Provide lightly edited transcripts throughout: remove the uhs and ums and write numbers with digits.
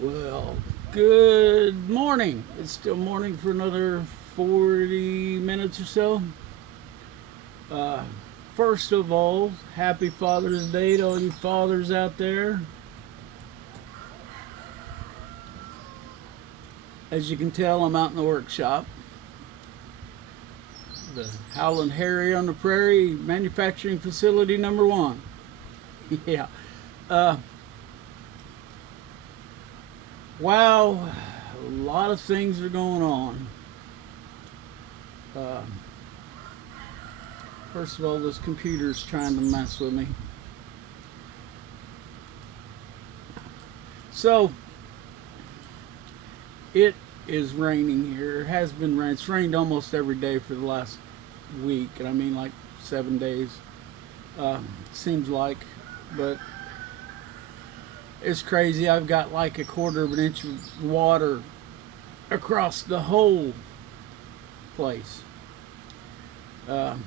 Well, good morning. It's still morning for another 40 minutes or so. Uh, First of all, happy Father's Day to all you fathers out there. As you can tell, I'm out in the workshop. The Howlin' Harry on the Prairie Manufacturing Facility number one. Yeah. Uh, wow, a lot of things are going on. Uh, First of all, this computer's trying to mess with me. So, it is raining here. It has been raining. It's rained almost every day for the last week, and I mean like 7 days. Seems like, but it's crazy. I've got like a quarter of an inch of water across the whole place. Um,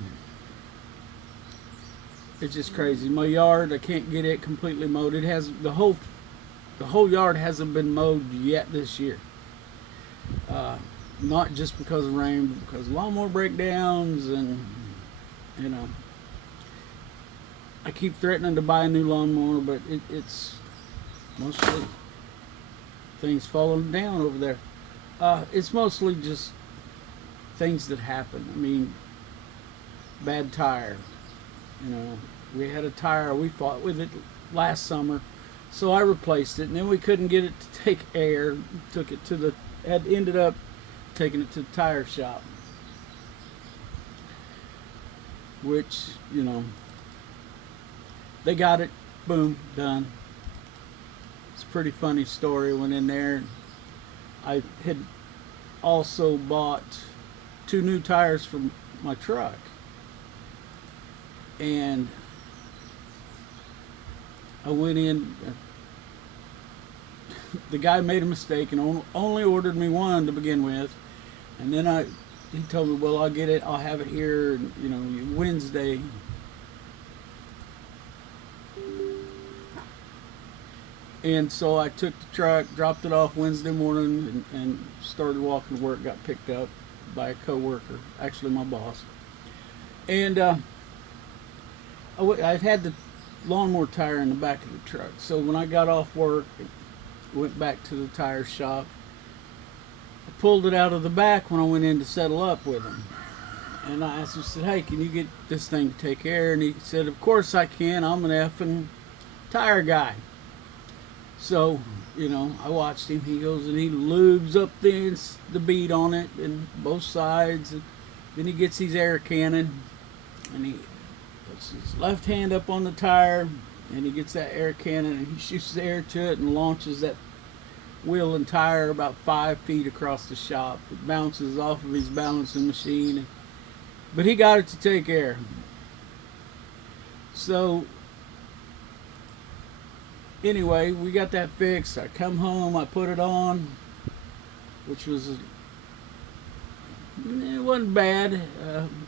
it's just crazy. My yard, I can't get it completely mowed. It has the whole yard hasn't been mowed yet this year. Uh, Not just because of rain, but because of lawnmower breakdowns, and you know, I keep threatening to buy a new lawnmower, but it's mostly things falling down over there. It's mostly just things that happen. I mean, bad tire. You know, we had a tire. We fought with it last summer, so I replaced it, and then we couldn't get it to take air. Took it to the had ended up taking it to the tire shop, which they got it. Boom, done. It's a pretty funny story. Went in there. I had also bought two new tires for my truck, and I went in. The guy made a mistake and only ordered me one to begin with, and then he told me, "Well, I'll get it. I'll have it here, Wednesday." And so I took the truck, dropped it off Wednesday morning, and started walking to work. Got picked up by a coworker, actually my boss, and I had the lawnmower tire in the back of the truck. So when I got off work, went back to the tire shop. I pulled it out of the back when I went in to settle up with him. And I asked him, I said, "Hey, can you get this thing to take care?" And he said, "Of course I can. I'm an effing tire guy." So, I watched him. He goes and he lubes up the bead on it and both sides. And then he gets his air cannon and he puts his left hand up on the tire and he gets that air cannon and he shoots the air to it and launches that wheel and tire about 5 feet across the shop. It bounces off of his balancing machine, but he got it to take air. So anyway, we got that fixed. I come home, I put it on, which was it wasn't bad.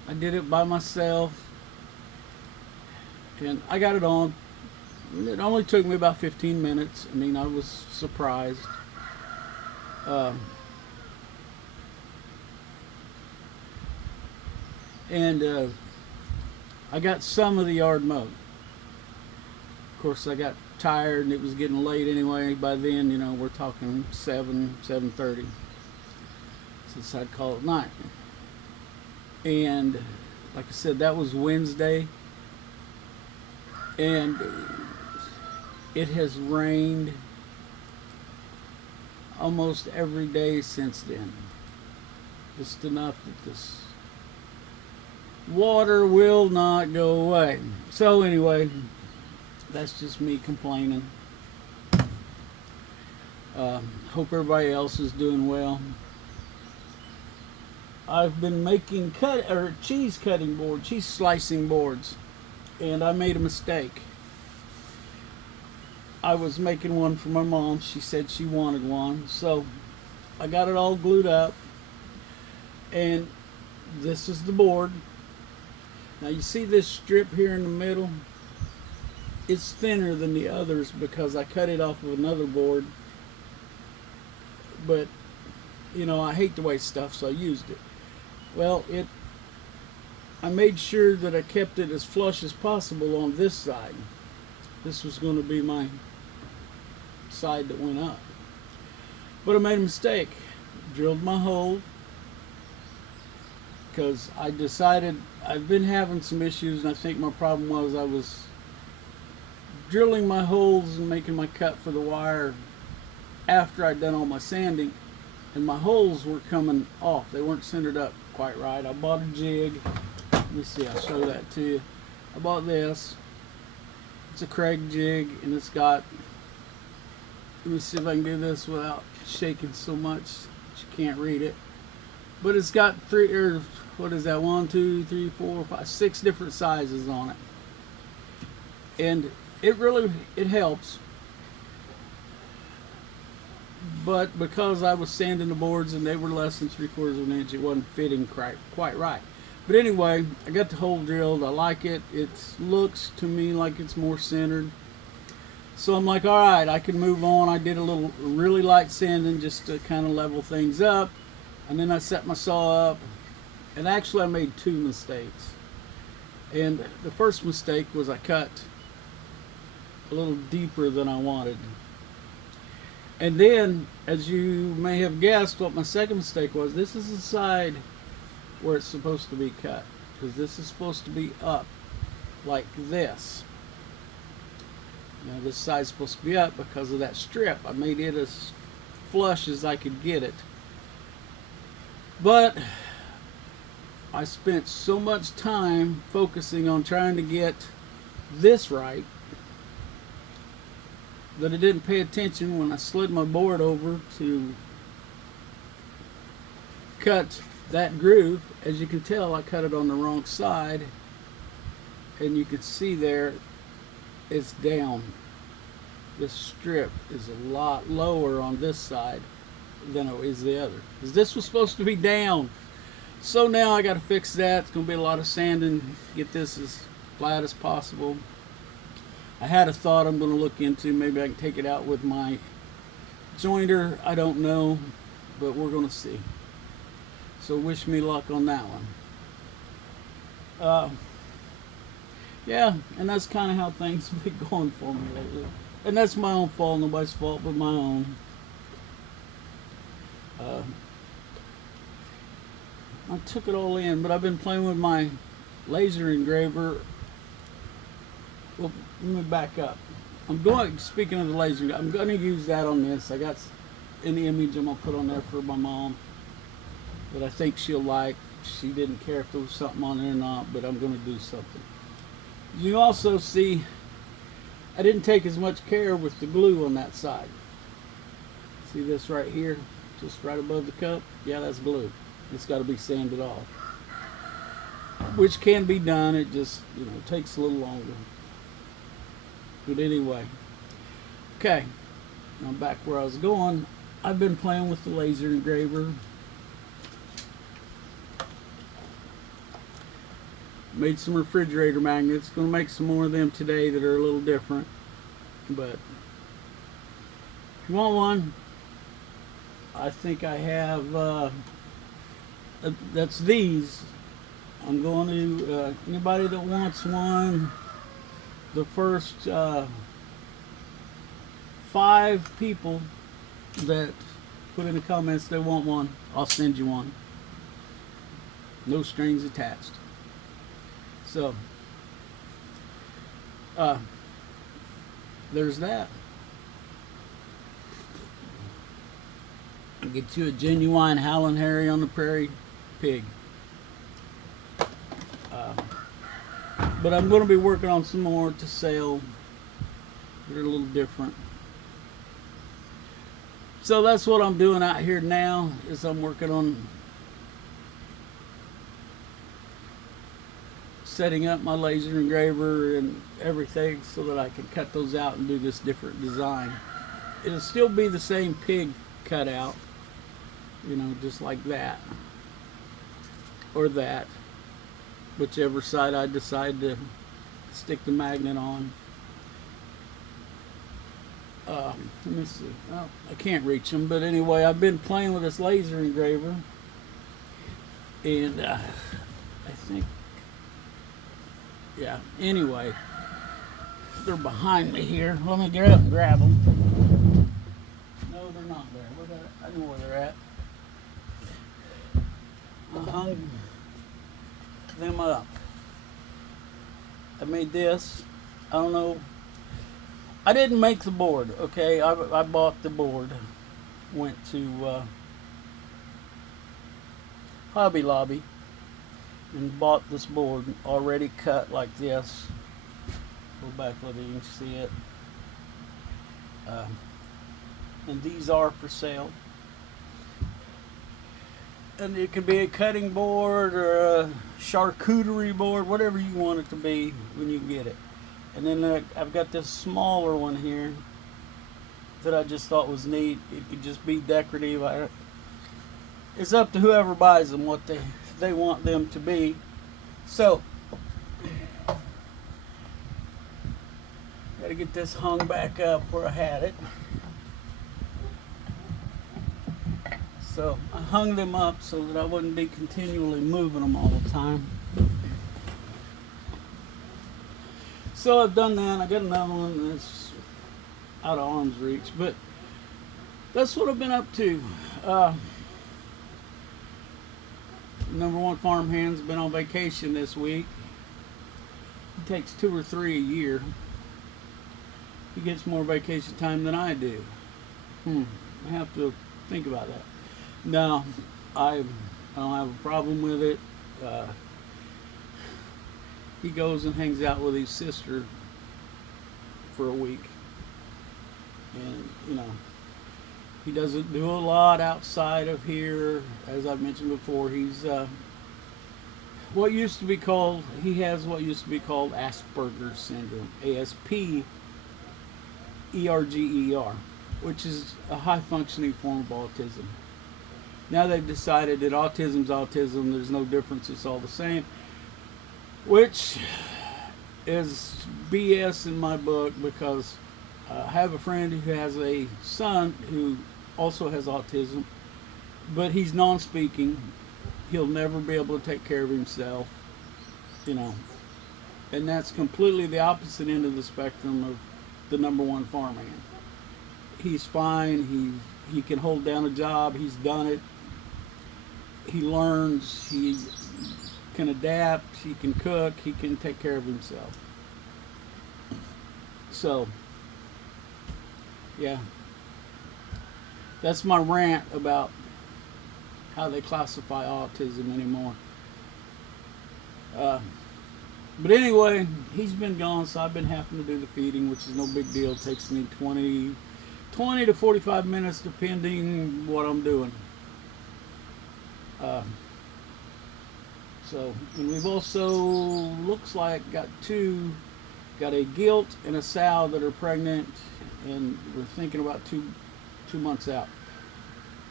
I did it by myself, and I got it on. It only took me about 15 minutes. I mean, I was surprised. Um, and I got some of the yard mowed. Of course, I got tired and it was getting late anyway. By then, we're talking 7:30. So I decided to call it night. And like I said, that was Wednesday, and it has rained almost every day since then. Just enough that this water will not go away. So anyway, that's just me complaining. Hope everybody else is doing well. I've been making cheese cheese slicing boards, and I made a mistake. I was making one for my mom. She said she wanted one, so I got it all glued up, and this is the board. Now you see this strip here in the middle? It's thinner than the others because I cut it off of another board but you know, I hate to waste stuff, so I used it. Well, I made sure that I kept it as flush as possible on this side. This was going to be my side that went up. But I made a mistake. Drilled my hole because I decided I've been having some issues, and I think my problem was I was drilling my holes and making my cut for the wire after I'd done all my sanding, and my holes were coming off. They weren't centered up quite right. I bought a jig. Let me see, I'll show that to you. I bought this. It's a Craig jig, and it's got, let me see if I can do this without shaking so much that you can't read it. But it's got what is that, 1, 2, 3, 4, 5, 6 different sizes on it. And it helps. But because I was sanding the boards and they were less than 3/4 of an inch, it wasn't fitting quite right. But anyway, I got the hole drilled. I like it. It looks to me like it's more centered. So I'm like, all right, I can move on. I did a little really light sanding just to kind of level things up. And then I set my saw up. And actually I made 2 mistakes. And the first mistake was I cut a little deeper than I wanted. And then, as you may have guessed, what my second mistake was, this is the side where it's supposed to be cut, because this is supposed to be up like this. Now this side's supposed to be up because of that strip. I made it as flush as I could get it. But I spent so much time focusing on trying to get this right that I didn't pay attention when I slid my board over to cut that groove. As you can tell, I cut it on the wrong side, and you can see there it's down. This strip is a lot lower on this side than it is the other, because this was supposed to be down. So now I got to fix that. It's going to be a lot of sanding, get this as flat as possible. I had a thought I'm going to look into, maybe I can take it out with my jointer. I don't know, but we're going to see. So wish me luck on that one. Yeah, and that's kind of how things have been going for me lately. And that's my own fault, nobody's fault but my own. I took it all in, but I've been playing with my laser engraver. Well, let me back up. Speaking of the laser, I'm going to use that on this. I got an image I'm going to put on there for my mom that I think she'll like. She didn't care if there was something on there or not, but I'm going to do something. You also see, I didn't take as much care with the glue on that side. See this right here, just right above the cup? Yeah, that's glue. It's got to be sanded off, which can be done. It just, takes a little longer. But anyway, okay, now back where I was going. I've been playing with the laser engraver. Made some refrigerator magnets. Going to make some more of them today that are a little different. But if you want one, I think I have, that's these. I'm going to, anybody that wants one, the first 5 people that put in the comments they want one, I'll send you one. No strings attached. So, there's that. I'll get you a genuine Howlin' Harry on the Prairie pig. But I'm going to be working on some more to sell. They're a little different. So that's what I'm doing out here now, is I'm working on setting up my laser engraver and everything so that I can cut those out and do this different design. It'll still be the same pig cutout, just like that or that, whichever side I decide to stick the magnet on. Let me see. Oh, I can't reach them, but anyway, I've been playing with this laser engraver, and I think, yeah. Anyway, they're behind me here. Let me get up and grab them. No, they're not there. I know where they're at. I hung them up. I made this. I don't know. I didn't make the board, okay? I bought the board. Went to Hobby Lobby and bought this board already cut like this. Go back a little bit, you can see it. And these are for sale. And it could be a cutting board or a charcuterie board, whatever you want it to be when you get it. And then I've got this smaller one here that I just thought was neat. It could just be decorative. It's up to whoever buys them what they want them to be. So, got to get this hung back up where I had it. So I hung them up so that I wouldn't be continually moving them all the time. So I've done that. I got another one that's out of arm's reach, but that's what I've been up to. Number one farmhand's been on vacation this week. He takes 2 or 3 a year. He gets more vacation time than I do. I have to think about that. No, I don't have a problem with it. He goes and hangs out with his sister for a week. And, you know, he doesn't do a lot outside of here. As I've mentioned before, he's he has what used to be called Asperger's syndrome, ASPERGER, which is a high functioning form of autism. Now they've decided that autism's autism, there's no difference, it's all the same, which is BS in my book, because I have a friend who has a son who also has autism, but he's non-speaking. He'll never be able to take care of himself, you know, and that's completely the opposite end of the spectrum of the number one farmhand. He's fine. He can hold down a job. He's done it. He learns. He can adapt. He can cook. He can take care of himself. So, yeah, that's my rant about how they classify autism anymore. But anyway, he's been gone, so I've been having to do the feeding, which is no big deal. It takes me 20 to 45 minutes, depending what I'm doing. And we've also, looks like, got a gilt and a sow that are pregnant, and we're thinking about two months out.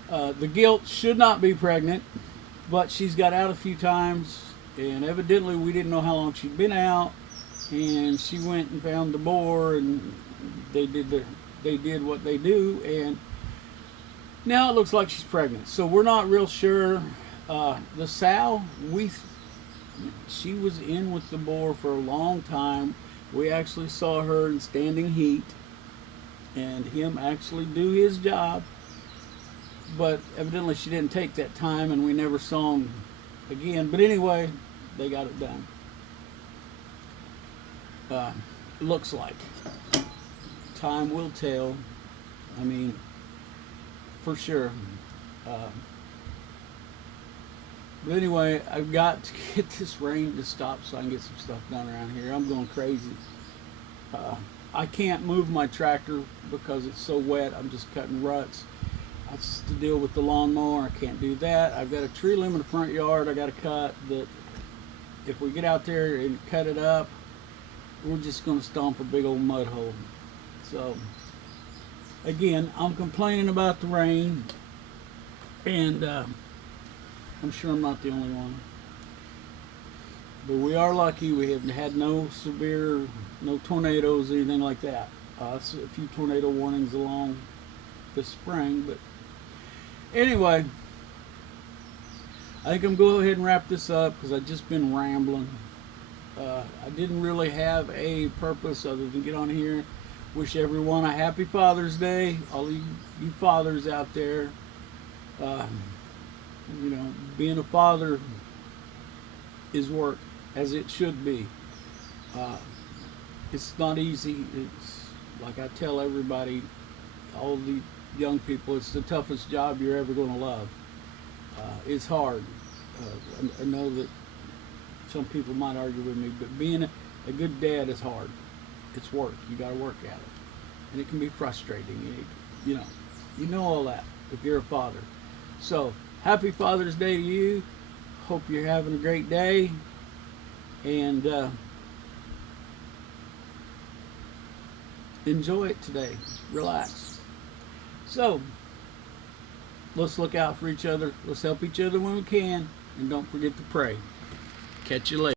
The gilt should not be pregnant, but she's got out a few times, and evidently we didn't know how long she'd been out, and she went and found the boar, and they did what they do, and now it looks like she's pregnant. So we're not real sure. The sow, she was in with the boar for a long time. We actually saw her in standing heat and him actually do his job, but evidently she didn't take that time, and we never saw him again. But anyway, they got it done. Looks like. Time will tell. I mean, for sure. But anyway, I've got to get this rain to stop so I can get some stuff done around here. I'm going crazy. I can't move my tractor because it's so wet. I'm just cutting ruts. That's to deal with the lawnmower. I can't do that. I've got a tree limb in the front yard I got to cut, that if we get out there and cut it up, we're just going to stomp a big old mud hole. So, again, I'm complaining about the rain, and I'm sure I'm not the only one. But we are lucky. We have had no tornadoes, anything like that. So a few tornado warnings along the spring, but anyway, I think I'm going to go ahead and wrap this up because I've just been rambling. I didn't really have a purpose other than get on here, wish everyone a happy Father's Day. All you fathers out there, you know, being a father is work, as it should be. It's not easy. It's like I tell everybody, all the young people, it's the toughest job you're ever going to love. It's hard. I know that some people might argue with me, but being a good dad is hard. It's work. You got to work at it, and it can be frustrating. You know all that if you're a father. So happy Father's Day to you. Hope you're having a great day, and enjoy it today. Relax. So let's look out for each other. Let's help each other when we can, and don't forget to pray. Catch you later.